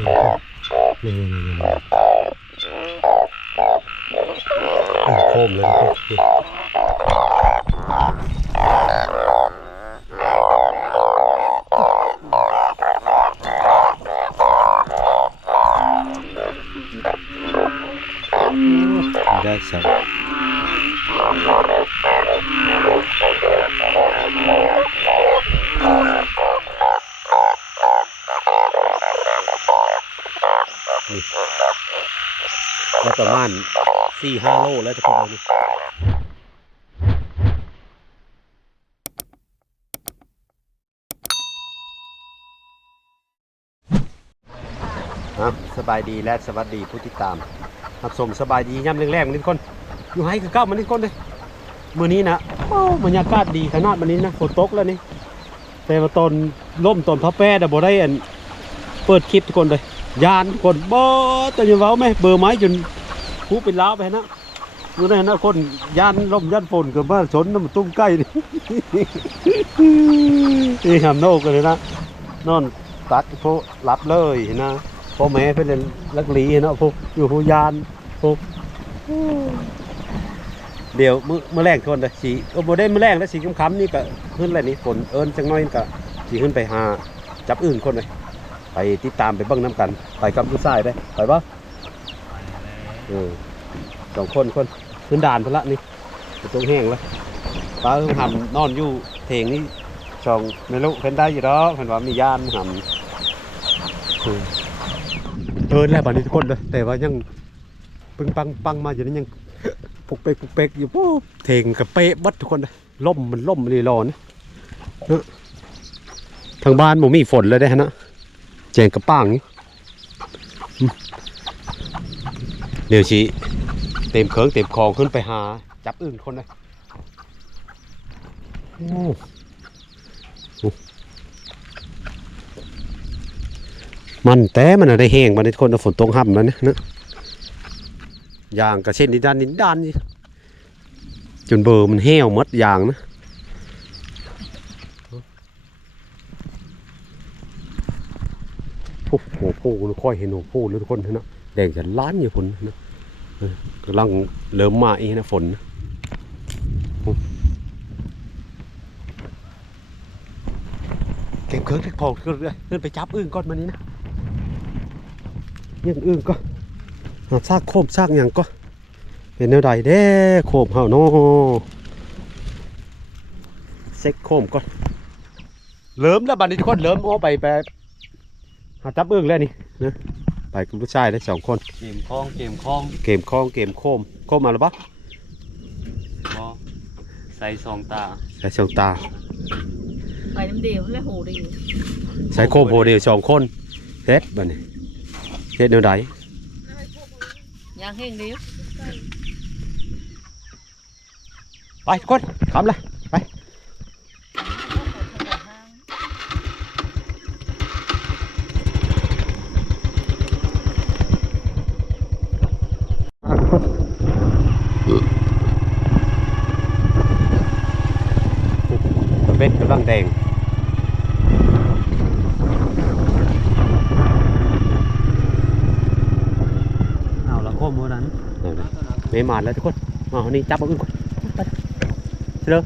นี่นี่นี่นี่อะโคมเลยทุกคนนี่ได้สัก นี่ก็ประมาณสี่ห้าโลแล้วทุกคนนี่ครับสบายดีและสวัสดีผู้ติดตามรับชมสบายดีย่ำแรงๆนี่คน อยู่ให้คือเก้ามันนี่คนเลยมื้อนี้นะโอ้บรรยากาศดีขนาดมันนี้นะฝนตกแล้วนี่แต่ว่าตอนล่มตอนพระแป้แต่บ่ได้อันเปิดคลิปทุกคนเลย ยานคนบ่ตัยังเว้าไหมเบอร์ไม้จนผู้เป็นล้าวไปนะเมื้อนั้นนะคนยานล่มยานฝนก็มาชนน้ำตุ้มใกล้นี่นี่ทำโนกันเลยนะนอนตัดพวกรับเลยนะพ่อแม่เพิ่นเล่นลักหลีเนาะพวกอยู่ผู้ยานพวกเดี๋ยวมื้อมื้อแรกคนเลยสีก็บ่ได้มื้อแรกแล้วสีค่ำๆนี่ก็ขึ้นแล้วนี่ฝนเอิ้นจังน้อยก็สิขึ้นไปหาจับอื่นคนเลย ไปติดตามไปเบิ่งน้ำกัน ไปกับผู้ชายได้ไปบ่เออสองคนคนขึ้นด่านพละนี่ไปตรงแห้งแล้วป้าเพิ่งทำนอนอยู่เถงนี่สองไม่รู้เพิ่นได้อยู่ดอกเพิ่นว่ามียานทำเอิ้นแล้วบัดนี้ทุกคนเลยแต่ว่ายังปึงปังปังมาอยู่นั้ยังปุกเปกปุกเปกอยู่ปุ๊บเถงกับเป๊ะบัดทุกคนเลยล่มมันล่มเลยรอนะเนะทางบ้านผมมีฝนเลยได้ฮะนะ แจงกระป้างนี่เดี๋ยวชีเต็มเขิงเต็มคลองขึ้นไปหา จับอื่นคนเลยมันแต่มันอะไรแห้งมันในคนเอาฝนตกห่ำแล้วเนี่ยนะยางก็เช่นนิดานนิดานนี่จนเบอร์มันแห้วหมดยางนะ โอ้โหโพูค่อยเห็นโอ้โหแล้วทุกคนนะแดงจะล้านอยู่ฝนนะเออกำลังเริ่มมาอีกนะฝนนะโอ้เก็บเครื่องเก็บของขึ้นเลยขึ้นไปจับอึ้งก้อนมานี้นะยังอึ้งก็หาซากโคมซากอย่างก็ เป็นแนวใดเด้โคมเฮาเนาะเซ็กโคมก่อนเริ่มแล้วบัดนี้ทุกคนเริ่มเอาไปไป หาจับเอื้องแล้วนี่นะไปกับผู้ชายได้สองคน เกมคล้องเกมคล้องเกมคล้องเกมโคมโคมมาแล้วปะบอใส่สองตาใส่เชียวตา ไปน้ำเดียวแล้วโหดีใส่โคมโพเดียวสองคนเฮ็ดบัดนี้เฮ็ดแนวใดยางแห้งเดียวไปทุกคนขำเลยไปตะ เบ็ดกำลังแดงเอาละโคมมือนั้นนั่นน่ะไม่มาแล้วทุกคนมาเอานี่จับเอาอื่นก่อนไปเชื่อ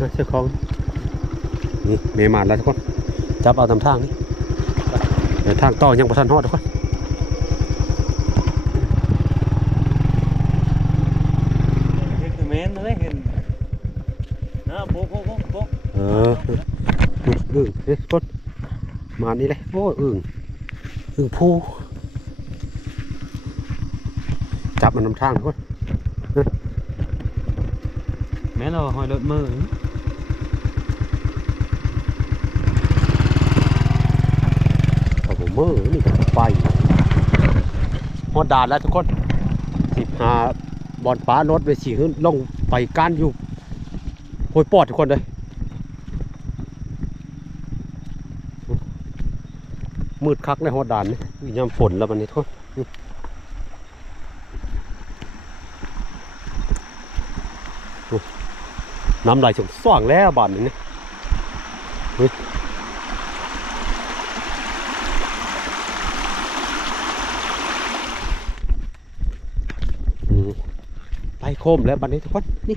นะเชื่อของนี่ไม่มาแล้วทุกคนจับเอาตามทางนี่ไปแต่ทางต่อยังประทันฮอดทุกคน เห็นเมนเลยเห็นนะโป๊ะโป๊ะโป๊ะโป๊ะ เอออึ่งเฮ้ยทุกคน มานี่เลยโอ้ยอึ่งอึ่งผู้จับมันนำทางทุกคนแม่นเราหอยรถมือโอ้โหมือนี่ก็ไปฮอดด่านแล้วทุกคนสิบหาบอลฟ้ารถไปสี่ขึ้นลงไปก้านอยู่โหยปอดทุกคนเลย มืดคักในหอด่านนี่ยามฝนแล้วมันนี่ทุกน้ำไหลสงส่างแล้วบานนี้นี่ไปโคมแล้วบันนี้ทุกคนนี่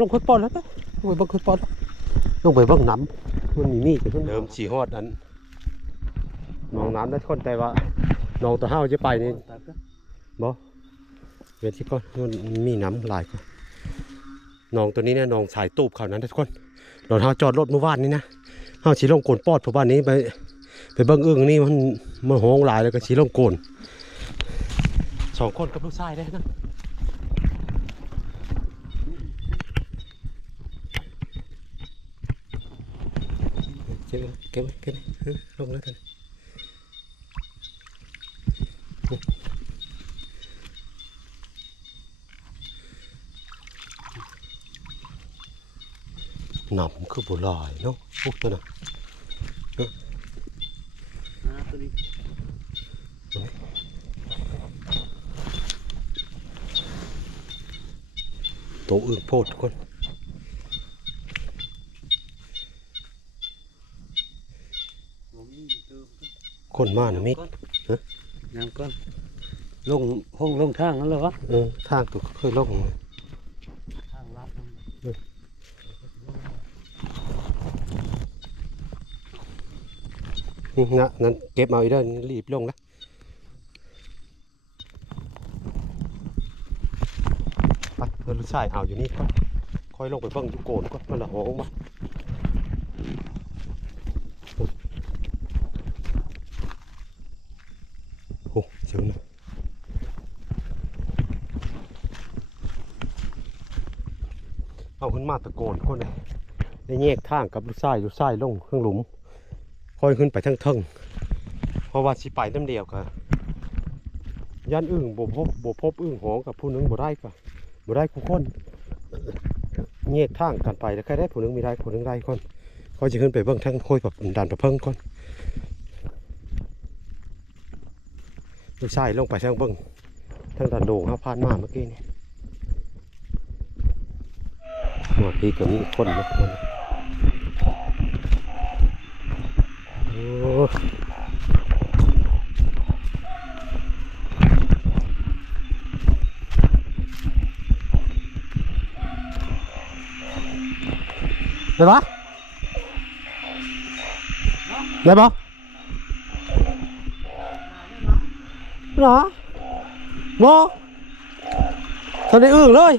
ลงค่อยปอนแล้วนะลงไปเบิ่งค่อยปอนแล้วลงไปเบิ่งน้ำมันมีมีดแต่เพิ่นเริ่มสีฮอดอันหนองน้ำได้คนแต่ว่าหนองตะเฮาจะไปนี่บ่เวทีก่อนมันมีน้ำหลายก่อนหนองตัวนี้เนี่ยหนองสายตูบเขานั้นทุกคนเราเฮาจอดรถเมื่อวานนี้นะเฮาสีลงโกนปอดเพราะบ้านนี้ไปไปเบิ่งอึ่งนี่มันมันโหงหลายแล้วก็สีลงโกนสองคนกับลูกชายได้นะเก็บไว้เก็บลงแล้วกันหนำคือบุลายเนาะพวกตัวน่ะตัวนี้โตวอึ่งโพดทุกคน คนมาน่ะมิดน้ำก้อนลงห้องลงทางนั่นเลยวะเออทางก็เคยลงทางลัดอืมนะนั้นเก็บเอาอีกเด้อรีบลงนะไปเพื่อนลูกชายเอาอยู่นี่ก่อนค่อยลงไปเบิ่งอยู่โกนก่อนมันละโหงมาโอ้เจ๋งนะเอาขึ้น มาตะโกนคนเลยได้แยกทางกับลูกชายลูกชายลงเครื่องหลุม ค่อยขึ้นไปทั้งเทิงเพราะว่าสิไปน้ำเดียวกับยันอึ่งบ่พบบ่พบอึ่งหองกับผู้นึงบ่ได้ก็บ่ได้คู่คนแยกทางกันไปแล้วใครได้ผู้นึงมีได้ผู้นึงได้คนก็จะขึ้นไปเบิ่งทั้งค่อยแบบดันประเพิ่งก่อนลูกชายลงไปทางเบิ่งทางดันโด่งครับผ่านมาเมื่อกี้นี่ หมดพี่ก็มีคนนะคนโอ้ได้ปะได้ปะเหรอโมทำได้อึ่งเลย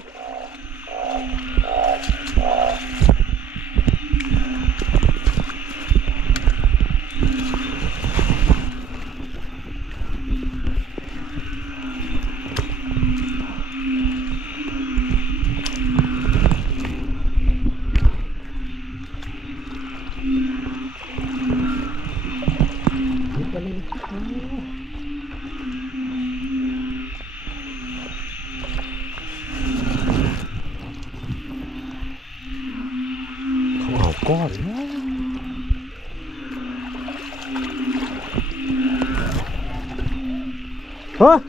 เฮ้ย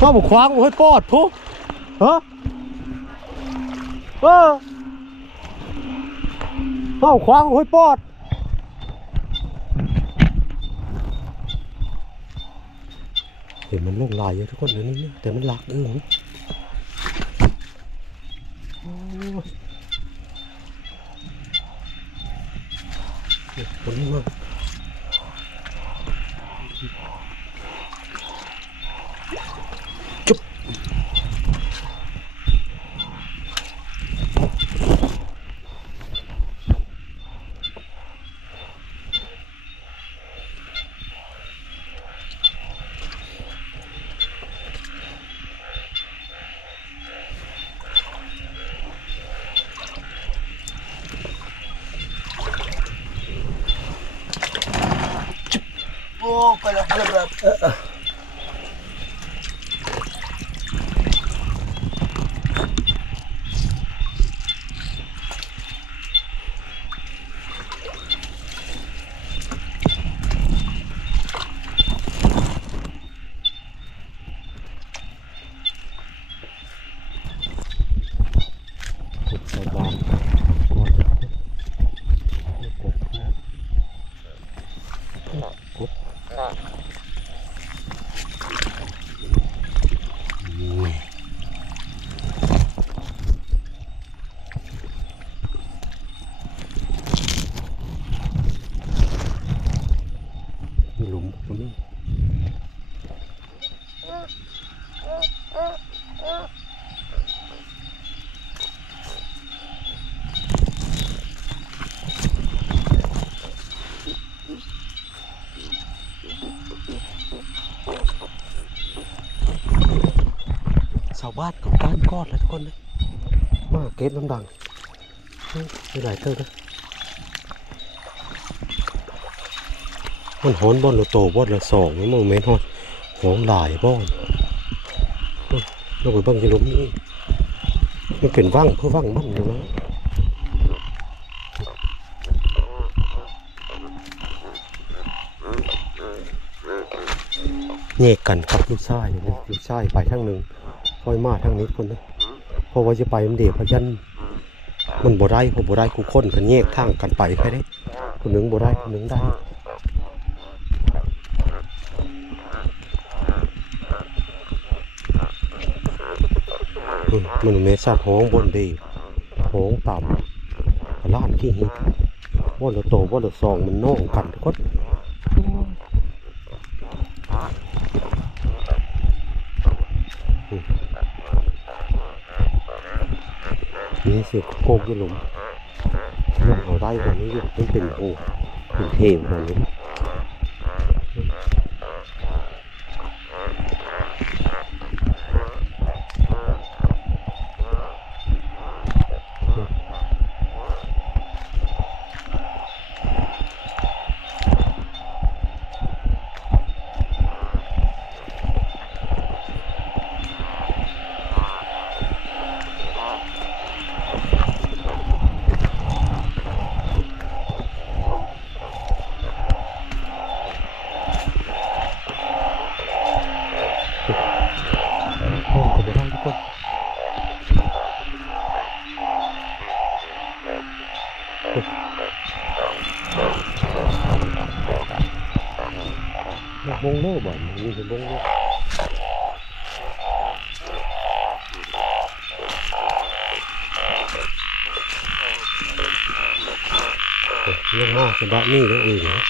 ข้าบุกคว้างโอ้ยปอดพุเฮ้ยเออข้าบุกคว้างโอ้ยปอดเห็นมันลงลายเยอะทุกคนเลยนี่แต่มันหลักเออโอ้ยคนนี้มากาวบ้านกับการกอดเลยทุกคนนะมาเก็บน้ำดังไม่หลายเท่านะมันหอนบอนละโตบอนละสองนี่มันเมนหอนหอนหลายบอนเราไปบิ่งจะล้มนี่มันเป็นว่างเพื่อว่างมันอยู่นะแยกกันกับลูกชายลูกชายไปทางหนึ่ง คอยมาทางนี้คนนะเพราะว่าจะไปมันเดียพยันมันบ่ได้ผมบ่ได้กูค้นกันแยกทางกันไปแค่นี้คนหนึ่งบ่ได้คนหนึ่งได้มันเมสัตห้องบนดีห้องต่ำล้านขี้หินบ่ละโตบ่ละซองมันน้องกันทุกคน นี่เสือโกกยี่หลุมลงเขาได้กว่านี้อยู่มันเป็นโอ้เป็นเทวแบบนี้โอ้ก็ไม่ได้ทุกคนบ งโล่บ่นี่เป็นบงโล่เรื่องมากเป็นบ้านี่แล้วอื่นนะ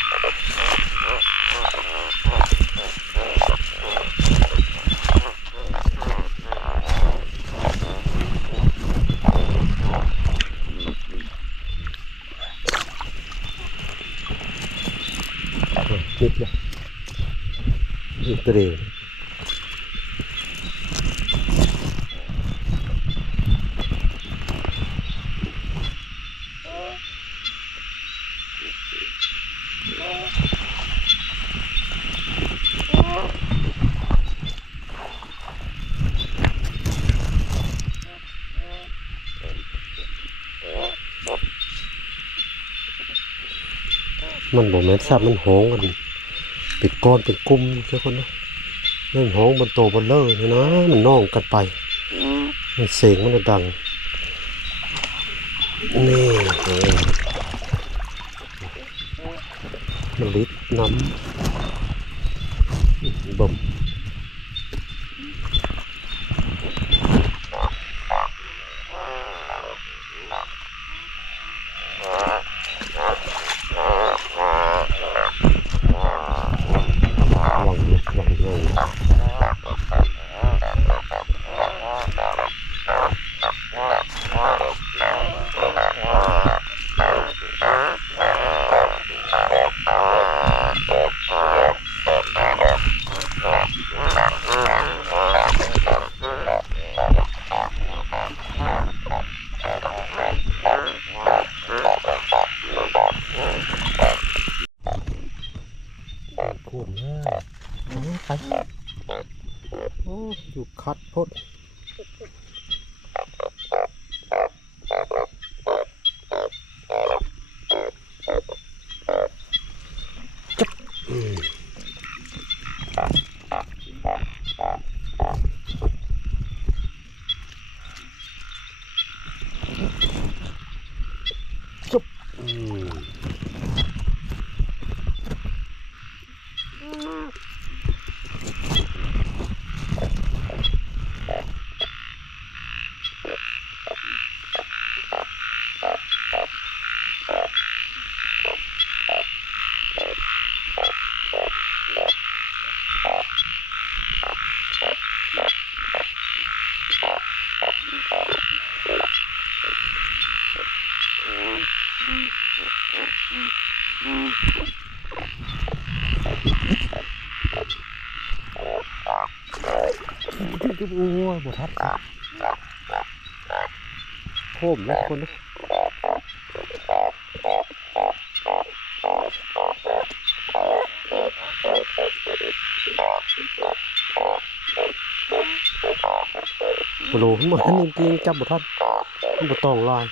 นิดเลย อีกเร็วมันบอกแม่นทราบมันโหงกันปิดก้อนเป็นกลุ่มเจ้าคนนะ เล่นห้องบนโตบนเลอเนี่ยนะ มันน่องกันไป มันเสียงมันดัง นี่มันลิดน้ำ ยบทัดโคมนะคนนะโปโลมันบ่ทันจริงๆจับบทัดมันบ่ต้องลอย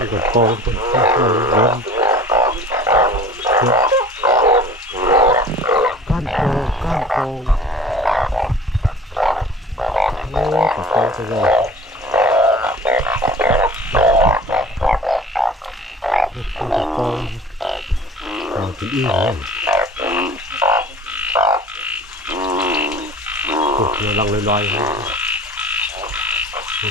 นี่ก็กองคนเริ่มก้านโตก้านโตโอ้ปากกองไปเลยปากกองเอาถึงอีกเลยโอ้ยลังลอยๆนะ ป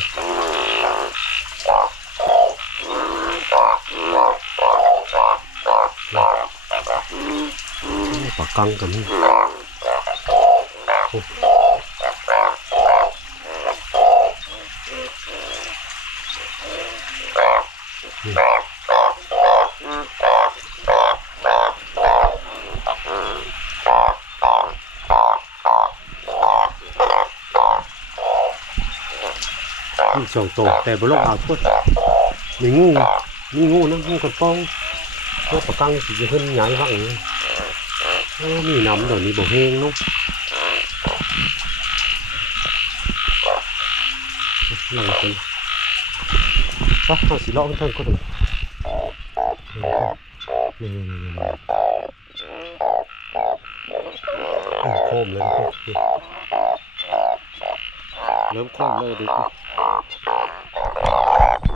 ากกังกันนี่นี่ สองตัวแต่บนโลกเอาทุกมีงูมีงูนะงูกระป้องตัวปากกังสิจะขึ้นใหญ่ห้างนี่โอ้มีน้ำเดี๋ยวนี้บ่แห้งเนาะนั่งคนไปเอาสิเลาะกันเท่านก็ถึงนี่นี่นี่นี่โคมเลยเริ่มโคมเลยดิค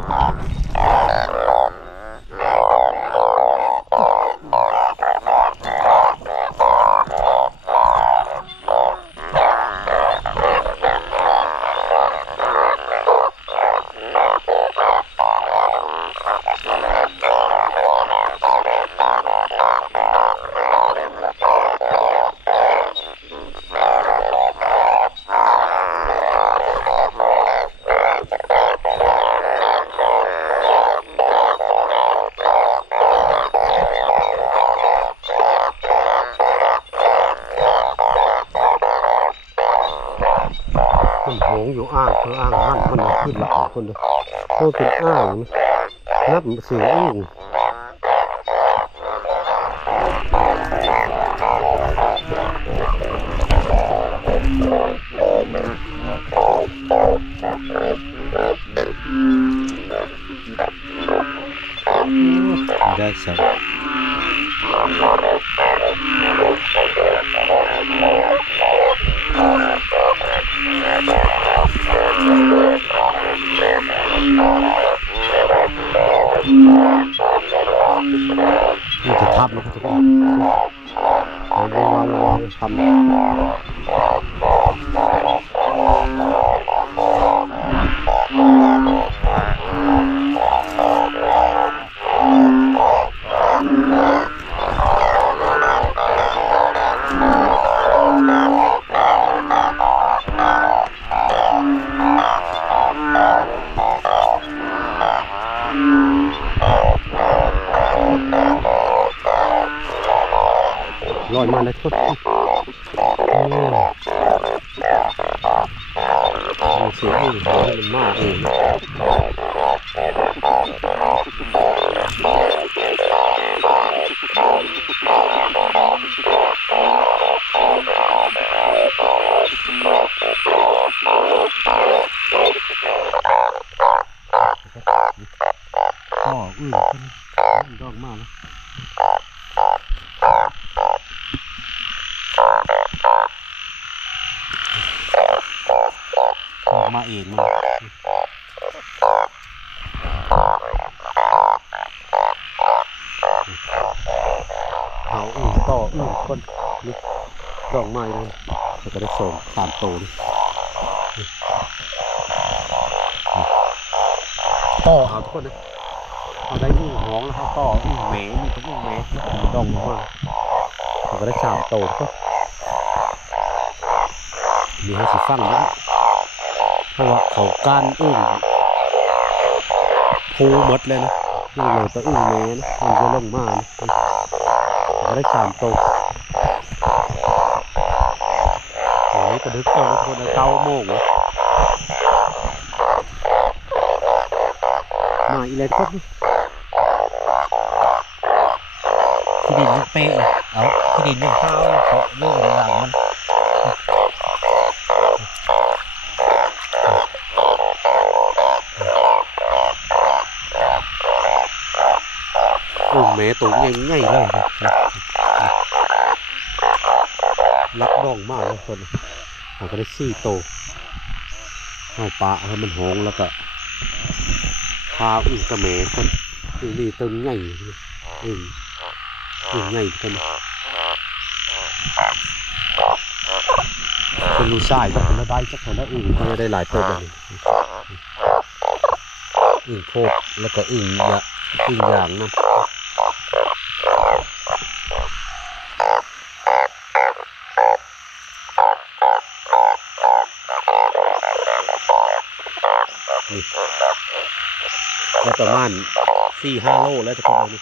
Thank you. คนเดียวโอ้เป็นอ่างนับเสียงอึ้งได้สักมั นจะทับมันก็จะต้องเอาระวังระวังทำ ลอยมาเลยทุกเสียงมันมากเองก็อื่นดอกมากนะ ออกมาเองมัน เอาอึ่งต่ออึ่งคนนี่ ดอกไม้เลยแล้วก็ได้ส่งสามโตวนี่ต่อเอาทุกคนนะเอาได้อึ่งหองแล้วเขาต่ออึ่งแหมมีทั้งอึ่งแหมดองมากแล้วก็ได้สามโตวทุกคนมีให้สิฟังด้วยเพราะว่าเขาการอึ่งภูหมดเลยนะนี่เลยตัวอึ่งแหมนะมันจะลงมานะก็ได้สามตัวโอ้ย กระดึกตัวละคนละเก้าโมงวะมาอีเล็กก็ที่ดินลูกเป๊ะเลยเอาที่ดินลูกข้าวเขาโล่งหลังมันอุ้มแม่ตัวใหญ่ใหญ่เลยนะรักดองมากเลยคน มันก็ได้สี่ตัวเอาปลาให้มันหองแล้วก็พาอุ้งกระแม่คนอุ้งนี่ตัวใหญ่อุ้งอุ้งใหญ่คนคนรู้สายก็คนละได้จักคนละอึ่งคนละได้หลายตัวเลยอึ่งโคตรแล้วก็อึ่งยะอึ่งอย่างนะ ประมาณสี่ห้าโลแล้วทุกคนนี่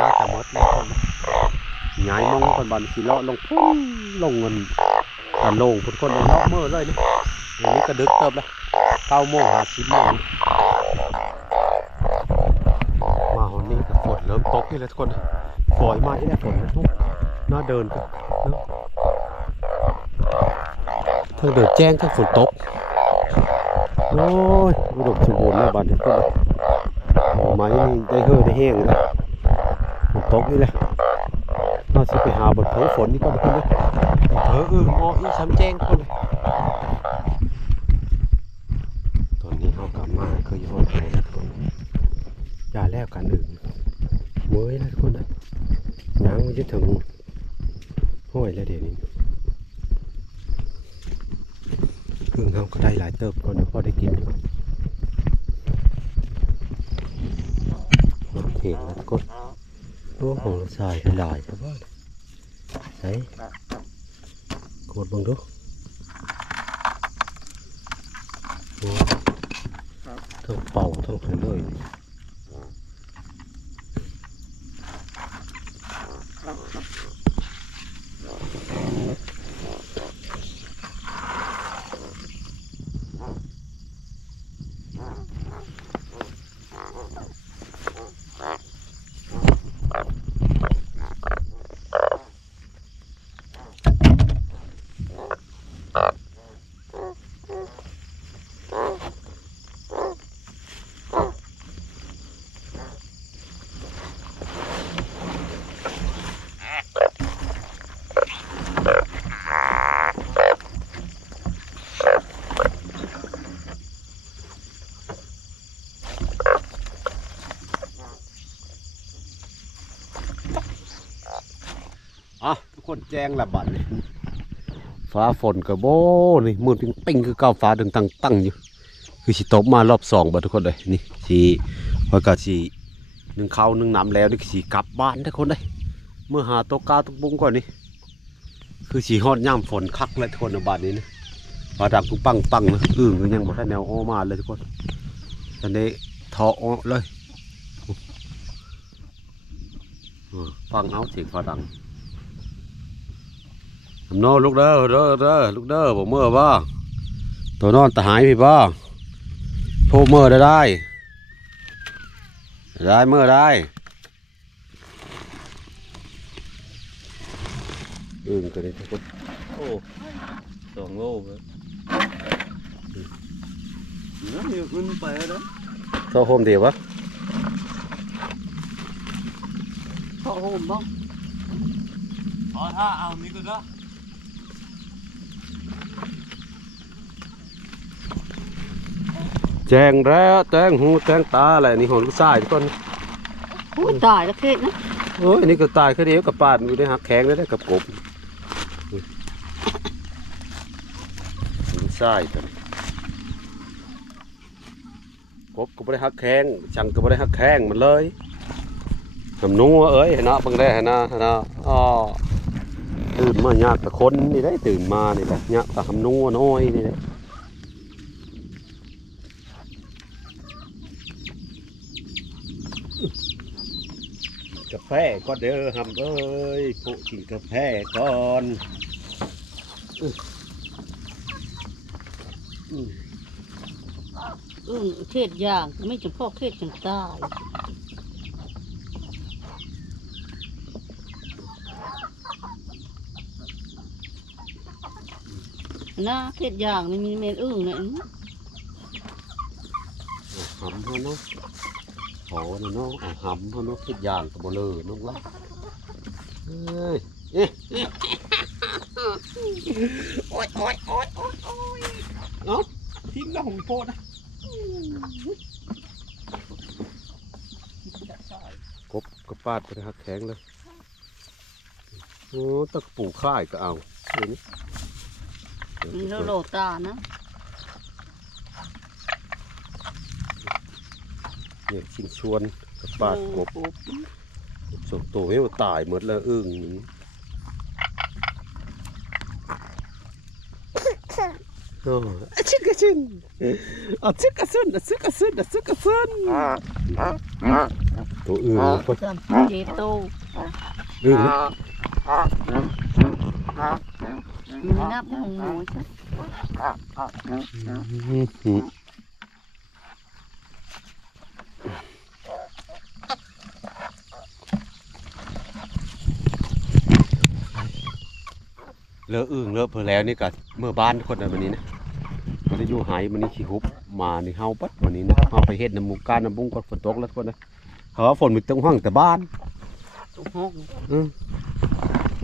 น่าจะหมดแล้วคนย้าย มองคนบอลขี่เลาะลงพุ่งลงเงินกันลงคนคนเลาะเมื่อเลยนี่อันนี้ก็ดึกเติบแล้วเก้าโมงหาสิบโมงมาวันนี้ฝนเริ่มตกนี่แหละทุกคนฝอยมาที่ได้ฝนนะทุกน่าเดินกันเนะทั้งเดินแจ้งทั้งฝนตกโอ้ยอุดมสมบูรณ์แล้วบ้านทุกคนหน่อไม้นี่ได้เฮือได้แห้งแล้วฝนตกนี่แหละ สิไปหาบนเผาฝนนี่ก็ทุกคนเลยเผออึ่งมออีช้ำแจ้งคนตอนนี้เขากลับมาเคยห้องไหนแล้วทุกคนอย่าแล้วกันอึ่งเมื่อยแล้วทุกคนนะยังมันจะถึงห้วยแล้วเดี๋ยวนี้อึ่งเขาก็ได้หลายเติบคนพอได้กินอยู่โอเคแล้วก็ตัวของสายหลายครับว่าใส่กดเบังดูโอ้ทั้งเป่า ทั้งขันเลยอะทุกค นแจงละบัดนี่ฟ้าฝนกระโบนี่มืดปิงปิงคือเก้าฟ้าดึงตั้งตั้งอยู่ คือสิตกมารอบสองบัดทุกคนเลยนี่สีพอยก็สีหนึ่งเข้าหนึ่งน้ำแล้วนี่สีกลับบ้านทุกคนเลยเมื่อหาตัวกาตัวบุ้งก่อนนี่คือสีฮอดย่ำฝนคักเลยทุกคนในบ้านนี้นะปลาดังปุ้งปังปังนะอึ่งก็ยังบ่ทันแนวออมาเลยทุกคนตอนนี้ทอออเลยอ่าฟังเอาเสียงฟ้าดัง ทำโนลูกเด้อเด้อเด้อลูกเด้อผมเมื่อบ่ตัวนอนตะหายพี่บ่โพเมื่อได้ได้ได้เมื่อได้อึ่งตัวนี้ทุกคนโอ้สองโลเลยนะเดี๋ยวขึ้นไปแล้วเข้าโฮมเดียววะพอโหมบ้างอ๋อถ้าเอานี่ก็ได้ แจ้งแล้วแจ้งหูแจ้งตาอะไรนี่ของลูกชายทุกคนอุ้ยตายแล้วเค้กนะโอ้ยนี่ก็ตายแค่เดียวกับปาดอยู่ได้หักแข็งได้ได้กับกบลูกชายตัวนี้กบก็ไม่ได้หักแข็งจังก็ไม่ได้หักแข็งมันเลยทำนัวเอ้ยเห็นนะเบังได้เห็นนะเห็นนะอ๋อตื่นมายากแต่คนนี่ได้ตื่นมานี่แหละยากแต่ทำนัวน้อยนี่แหละ แฟก็เด้อหำเอ้ยผู้กินกาแฟก่อนอื้ออื้ออึ้งเทศย่างไม่จะพ่อเทศจังตายนะเทศย่างนี่มีเมนอึ้งเนี่ยอื้อหำเขาเนาะโหนะนาะเอาหำเขาเนาะคิดอย่างกับบ่เลยน้องละเอ้ยเอ๊ะเอ๊ะโอ้ยโอ้ยโอ้ยโอ้ยโอ้ยเอ้าทิ้งแล้วผมโพดนะกบกระปาดไปหักแข็งเลยโอ้ตะปูข่ายก็เอาเห็นมีโลโลตานะ เนี่ยชิ้นชวนกระปาดกบโอ้โหส่งตัวให้มันตายหมดแล้วอึ้งโอ้อะชิกกะชินอะชิกกะซุนอะชิกกะซุนอะชิกกะซุนตัวอึ้งก็สามเจโตอึ้งมีนับหงหมูใช่ เลอะอึ้งเลอะเพอแล้วนี่ก็เมื่อบ้านคนนั้นวันนี้นะมันได้อยู่หายมันนี่ขี้ฮุบมานี่เฮาปัดวันนี้นะเฮาไปเฮ็ดน้ำหมูกการน้ำบุ้งก็ฝนตกแล้วทุกคนนะเขาว่าฝนมันต้องห้องแต่บ้านตุกห้อง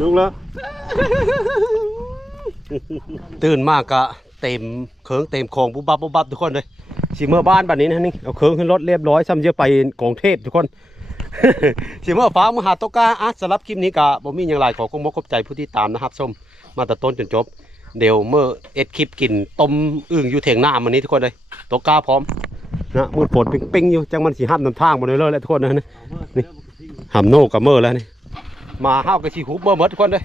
นุ่งแล้วตื่นมากกะเต็มเคิงเต็มคลองปุ๊บบับปุ๊บบับทุกคนเลยสิเมื่อบ้านบัดนี้นะนี่เอาเคิงขึ้นรถเรียบร้อยซ้ำเยอะไปกรุงเทพทุกคนสิเมื่อฟ้ามาหาตกกาอะสำหรับคลิปนี้กะบ่มีอย่างไรขอคงมกขอบใจผู้ที่ตามนะครับส้ม มาแต่ต้นจนจบ เดี๋ยวเมื่อเอ็ดคลิปกินต้มอึ่งอยู่เถียงหน้ามันนี้ทุกคนเลยตกกาพร้อมนะมือฝนปิ้งๆอยู่จังมันสีห้ามนำทางหมดเลยเลยและทุกคนนะเอาเมื่อเดี๋ยวมันก็ทิ้งหำโนกับเมื่อแล้วนี่มาห้าวกับชีหูเบอร์เมดทุกคนเลย